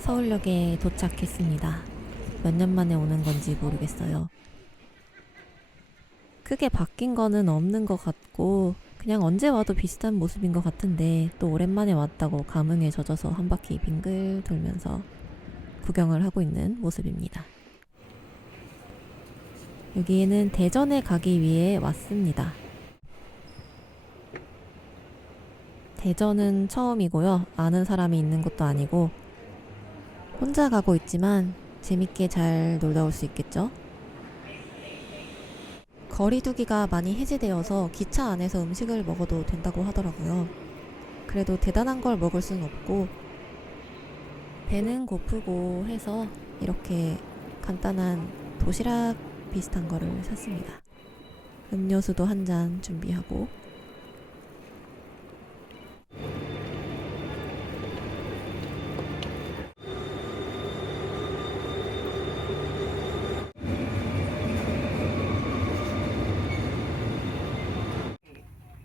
서울역에 도착했습니다. 몇 년 만에 오는 건지 모르겠어요. 크게 바뀐 거는 없는 것 같고 그냥 언제 와도 비슷한 모습인 것 같은데 또 오랜만에 왔다고 감흥에 젖어서 한 바퀴 빙글 돌면서 구경을 하고 있는 모습입니다. 여기에는 대전에 가기 위해 왔습니다. 대전은 처음이고요. 아는 사람이 있는 것도 아니고 혼자 가고 있지만 재밌게 잘 놀다 올 수 있겠죠? 거리두기가 많이 해제되어서 기차 안에서 음식을 먹어도 된다고 하더라고요. 그래도 대단한 걸 먹을 순 없고 배는 고프고 해서 이렇게 간단한 도시락 비슷한 거를 샀습니다. 음료수도 한 잔 준비하고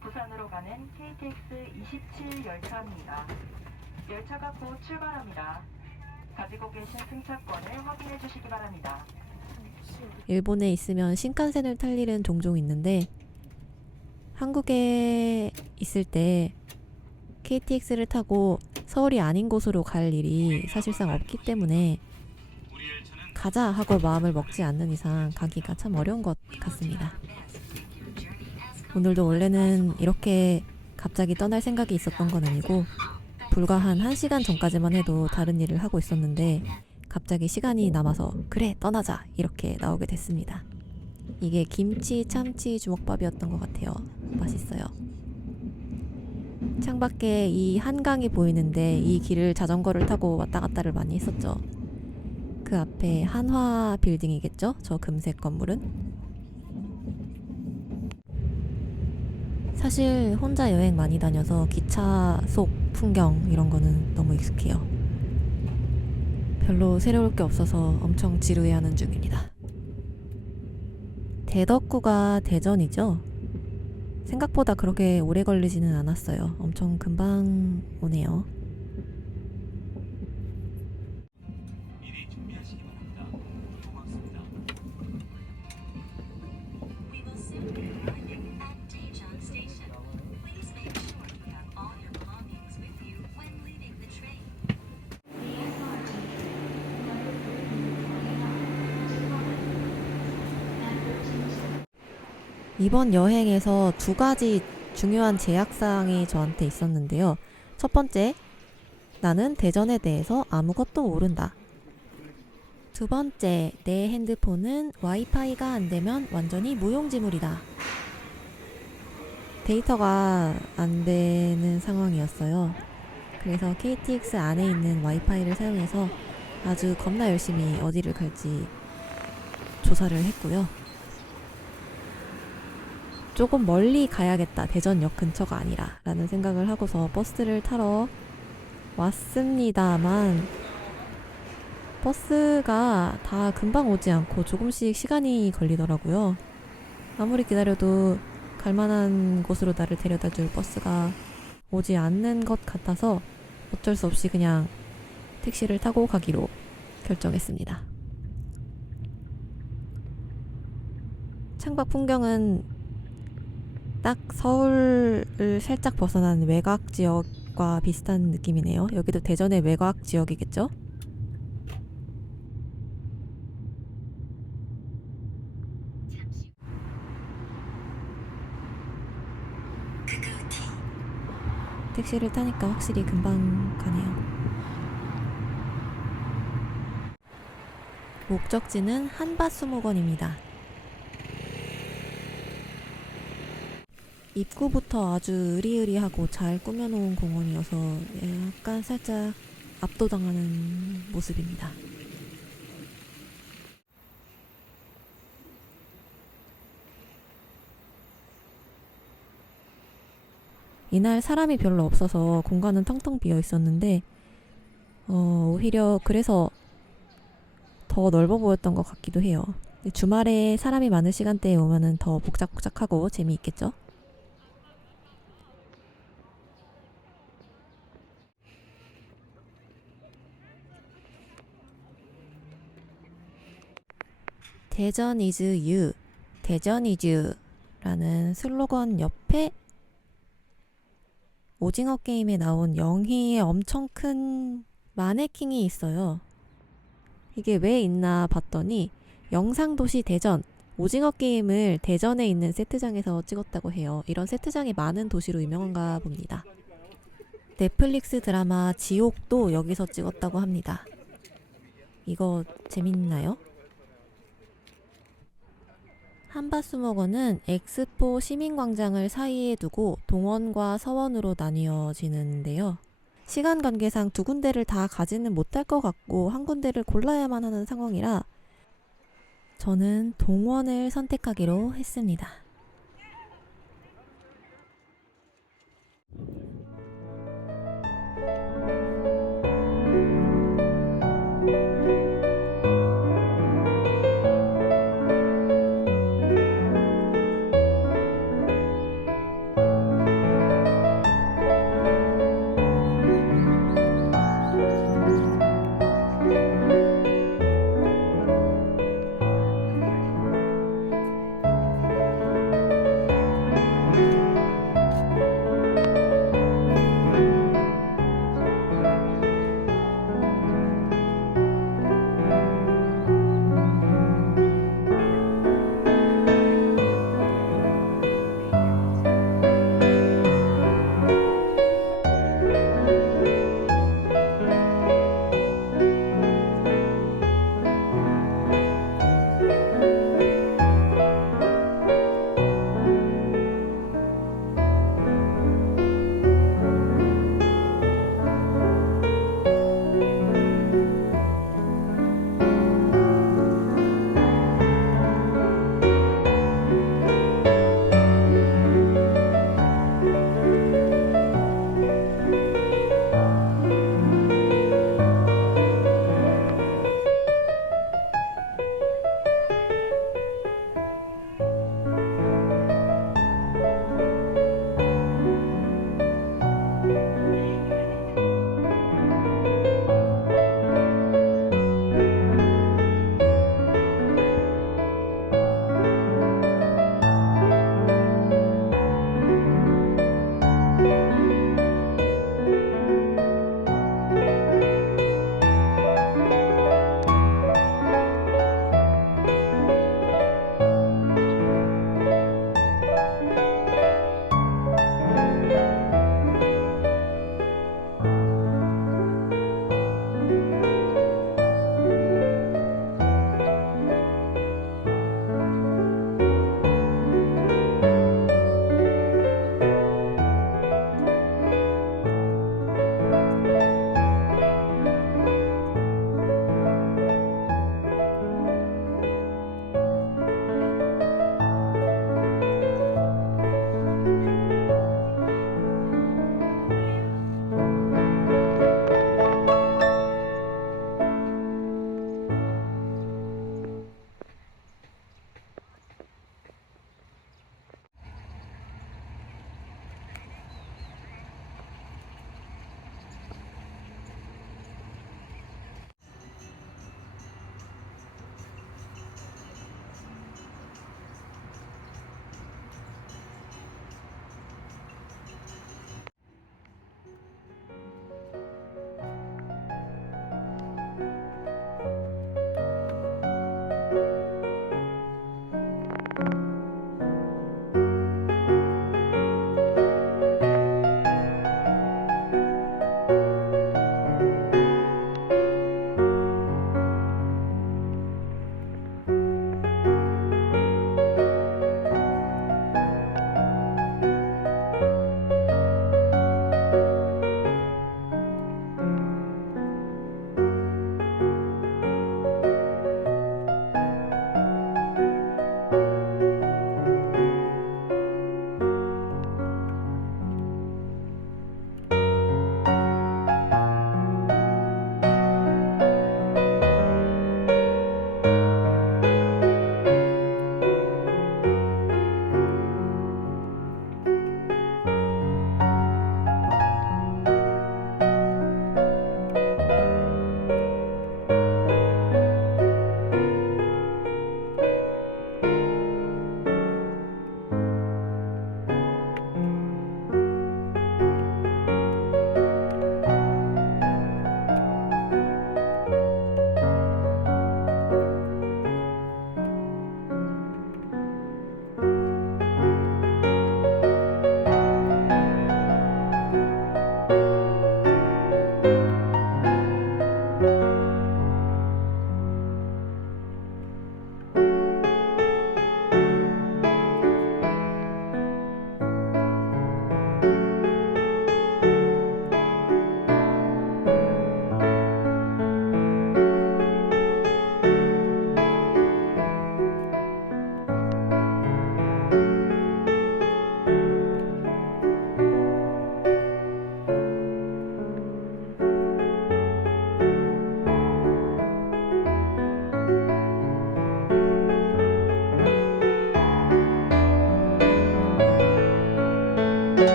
부산으로 가는 KTX 27 열차입니다. 열차가 곧 출발합니다. 가지고 계신 승차권을 확인해 주시기 바랍니다. 일본에 있으면 신칸센을 탈 일은 종종 있는데 한국에 있을 때 KTX를 타고 서울이 아닌 곳으로 갈 일이 사실상 없기 때문에 가자 하고 마음을 먹지 않는 이상 가기가 참 어려운 것 같습니다. 오늘도 원래는 이렇게 갑자기 떠날 생각이 있었던 건 아니고 불과 한 1시간 전까지만 해도 다른 일을 하고 있었는데 갑자기 시간이 남아서 그래 떠나자 이렇게 나오게 됐습니다. 이게 김치 참치 주먹밥이었던 것 같아요. 맛있어요. 창밖에 이 한강이 보이는데 이 길을 자전거를 타고 왔다 갔다를 많이 했었죠. 그 앞에 한화 빌딩이겠죠? 저 금색 건물은? 사실 혼자 여행 많이 다녀서 기차 속 풍경 이런 거는 너무 익숙해요. 별로 새로울 게 없어서 엄청 지루해하는 중입니다. 대덕구가 대전이죠? 생각보다 그렇게 오래 걸리지는 않았어요. 엄청 금방 오네요. 미리 준비하시기 바랍니다. 고맙습니다. We will soon be arriving at Daejeon Station. Please make sure you have all your belongings with you when leaving the train. 이번 여행에서 2가지 중요한 제약사항이 저한테 있었는데요. 첫 번째, 나는 대전에 대해서 아무것도 모른다. 두 번째, 내 핸드폰은 와이파이가 안 되면 완전히 무용지물이다. 데이터가 안 되는 상황이었어요. 그래서 KTX 안에 있는 와이파이를 사용해서 아주 겁나 열심히 어디를 갈지 조사를 했고요. 조금 멀리 가야겠다. 대전역 근처가 아니라 라는 생각을 하고서 버스를 타러 왔습니다만 버스가 다 금방 오지 않고 조금씩 시간이 걸리더라고요. 아무리 기다려도 갈만한 곳으로 나를 데려다 줄 버스가 오지 않는 것 같아서 어쩔 수 없이 그냥 택시를 타고 가기로 결정했습니다. 창밖 풍경은 딱 서울을 살짝 벗어난 외곽 지역과 비슷한 느낌이네요. 여기도 대전의 외곽 지역이겠죠? 택시를 타니까 확실히 금방 가네요. 목적지는 한밭수목원입니다. 입구부터 아주 으리으리하고 잘 꾸며놓은 공원이어서 약간 살짝 압도당하는 모습입니다. 이날 사람이 별로 없어서 공간은 텅텅 비어 있었는데 오히려 그래서 더 넓어 보였던 것 같기도 해요. 주말에 사람이 많은 시간대에 오면은 더 복작복작하고 재미있겠죠? 대전 is you, 대전 is you 라는 슬로건 옆에 오징어 게임에 나온 영희의 엄청 큰 마네킹이 있어요. 이게 왜 있나 봤더니 영상도시 대전, 오징어 게임을 대전에 있는 세트장에서 찍었다고 해요. 이런 세트장이 많은 도시로 유명한가 봅니다. 넷플릭스 드라마 지옥도 여기서 찍었다고 합니다. 이거 재밌나요? 한바수목원은 엑스포 시민광장을 사이에 두고 동원과 서원으로 나뉘어지는데요. 시간 관계상 두 군데를 다 가지는 못할 것 같고 한 군데를 골라야만 하는 상황이라 저는 동원을 선택하기로 했습니다.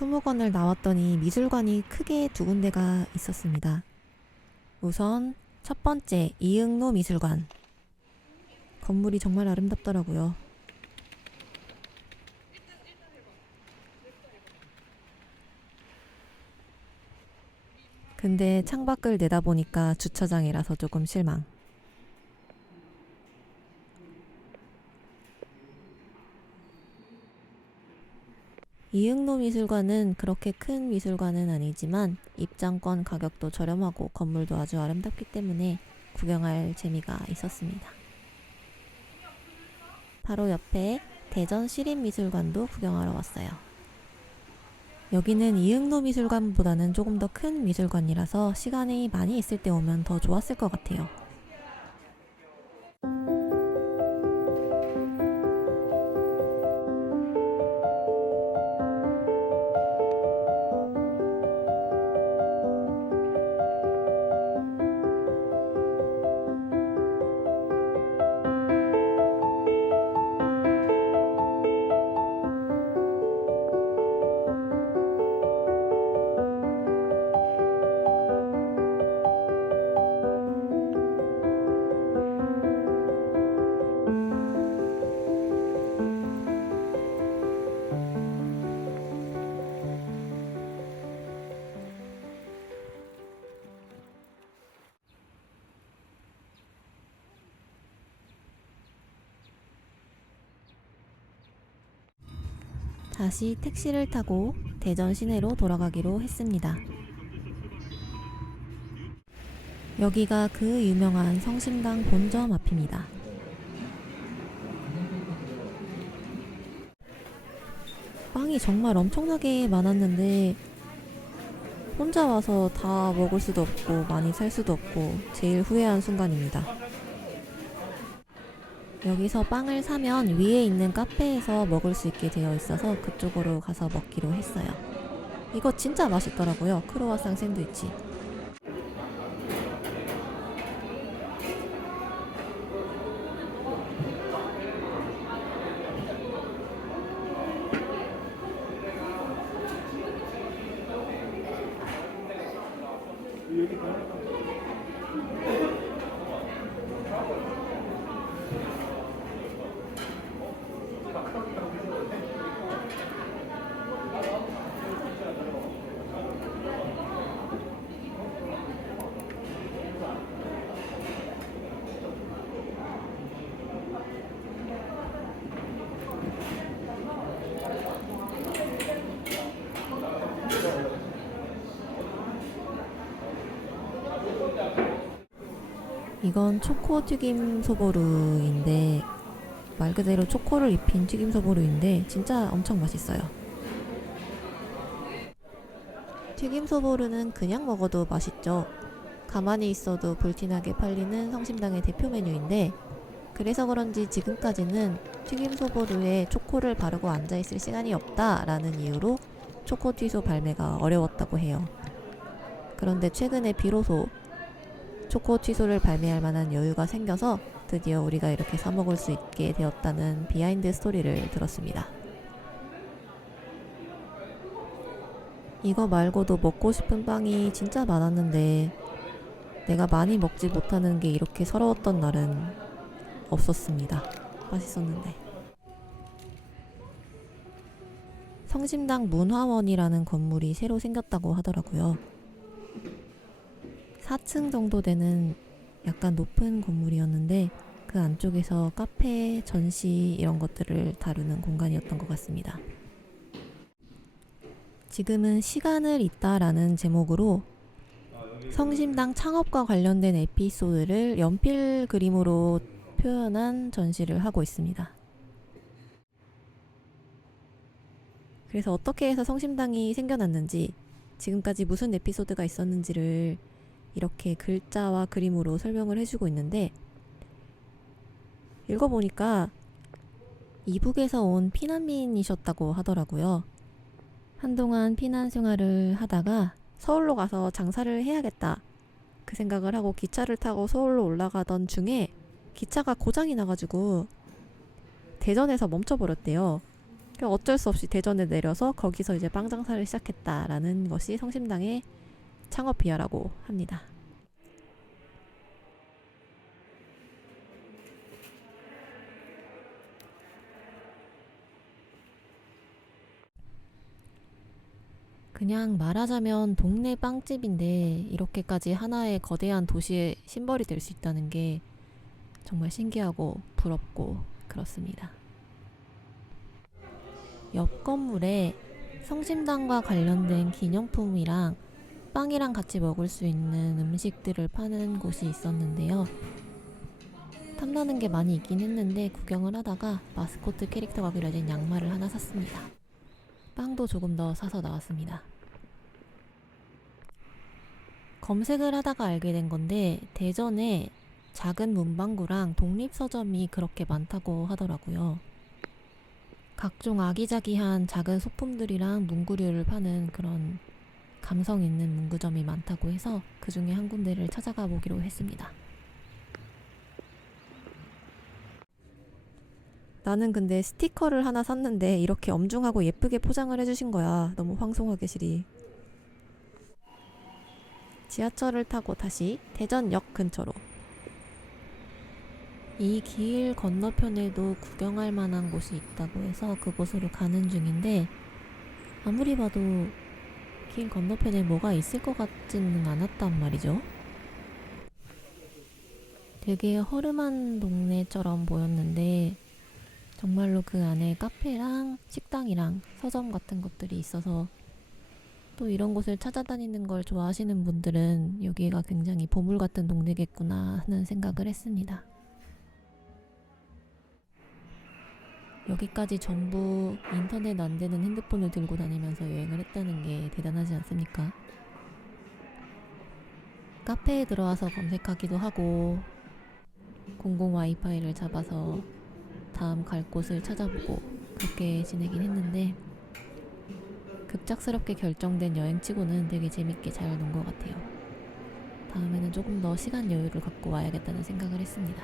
수목원을 나왔더니 미술관이 크게 두 군데가 있었습니다. 우선 첫 번째 이응로 미술관. 건물이 정말 아름답더라고요. 근데 창밖을 내다보니까 주차장이라서 조금 실망. 이응로 미술관은 그렇게 큰 미술관은 아니지만 입장권 가격도 저렴하고 건물도 아주 아름답기 때문에 구경할 재미가 있었습니다. 바로 옆에 대전 시립미술관도 구경하러 왔어요. 여기는 이응로 미술관보다는 조금 더 큰 미술관이라서 시간이 많이 있을 때 오면 더 좋았을 것 같아요. 다시 택시를 타고 대전 시내로 돌아가기로 했습니다. 여기가 그 유명한 성심당 본점 앞입니다. 빵이 정말 엄청나게 많았는데 혼자 와서 다 먹을 수도 없고 많이 살 수도 없고 제일 후회한 순간입니다. 여기서 빵을 사면 위에 있는 카페에서 먹을 수 있게 되어 있어서 그쪽으로 가서 먹기로 했어요. 이거 진짜 맛있더라고요. 크로와상 샌드위치. 이건 초코 튀김 소보루인데 말 그대로 초코를 입힌 튀김 소보루인데 진짜 엄청 맛있어요. 튀김 소보루는 그냥 먹어도 맛있죠. 가만히 있어도 불티나게 팔리는 성심당의 대표 메뉴인데 그래서 그런지 지금까지는 튀김 소보루에 초코를 바르고 앉아있을 시간이 없다라는 이유로 초코 튀소 발매가 어려웠다고 해요. 그런데 최근에 비로소 초코 튀소를 발매할 만한 여유가 생겨서 드디어 우리가 이렇게 사 먹을 수 있게 되었다는 비하인드 스토리를 들었습니다. 이거 말고도 먹고 싶은 빵이 진짜 많았는데 내가 많이 먹지 못하는 게 이렇게 서러웠던 날은 없었습니다. 맛있었는데. 성심당 문화원이라는 건물이 새로 생겼다고 하더라고요. 4층 정도 되는 약간 높은 건물이었는데 그 안쪽에서 카페, 전시 이런 것들을 다루는 공간이었던 것 같습니다. 지금은 시간을 잇다라는 제목으로 성심당 창업과 관련된 에피소드를 연필 그림으로 표현한 전시를 하고 있습니다. 그래서 어떻게 해서 성심당이 생겨났는지 지금까지 무슨 에피소드가 있었는지를 이렇게 글자와 그림으로 설명을 해주고 있는데 읽어보니까 이북에서 온 피난민이셨다고 하더라고요. 한동안 피난 생활을 하다가 서울로 가서 장사를 해야겠다 그 생각을 하고 기차를 타고 서울로 올라가던 중에 기차가 고장이 나가지고 대전에서 멈춰버렸대요. 어쩔 수 없이 대전에 내려서 거기서 이제 빵 장사를 시작했다라는 것이 성심당의 창업 비화라고 합니다. 그냥 말하자면 동네 빵집인데 이렇게까지 하나의 거대한 도시의 심벌이 될 수 있다는 게 정말 신기하고 부럽고 그렇습니다. 옆 건물에 성심당과 관련된 기념품이랑 빵이랑 같이 먹을 수 있는 음식들을 파는 곳이 있었는데요. 탐나는 게 많이 있긴 했는데 구경을 하다가 마스코트 캐릭터가 그려진 양말을 하나 샀습니다. 빵도 조금 더 사서 나왔습니다. 검색을 하다가 알게 된 건데 대전에 작은 문방구랑 독립서점이 그렇게 많다고 하더라고요. 각종 아기자기한 작은 소품들이랑 문구류를 파는 그런 감성 있는 문구점이 많다고 해서 그 중에 한 군데를 찾아가 보기로 했습니다. 나는 근데 스티커를 하나 샀는데 이렇게 엄중하고 예쁘게 포장을 해주신 거야. 너무 황송하게 시리. 지하철을 타고 다시 대전역 근처로. 이 길 건너편에도 구경할 만한 곳이 있다고 해서 그곳으로 가는 중인데 아무리 봐도 길 건너편에 뭐가 있을 것 같지는 않았단 말이죠. 되게 허름한 동네처럼 보였는데 정말로 그 안에 카페랑 식당이랑 서점 같은 것들이 있어서 또 이런 곳을 찾아다니는 걸 좋아하시는 분들은 여기가 굉장히 보물 같은 동네겠구나 하는 생각을 했습니다. 여기까지 전부 인터넷 안 되는 핸드폰을 들고 다니면서 여행을 했다는 게 대단하지 않습니까? 카페에 들어와서 검색하기도 하고 공공 와이파이를 잡아서 다음 갈 곳을 찾아보고 그렇게 지내긴 했는데 급작스럽게 결정된 여행치고는 되게 재밌게 잘 논 것 같아요. 다음에는 조금 더 시간 여유를 갖고 와야겠다는 생각을 했습니다.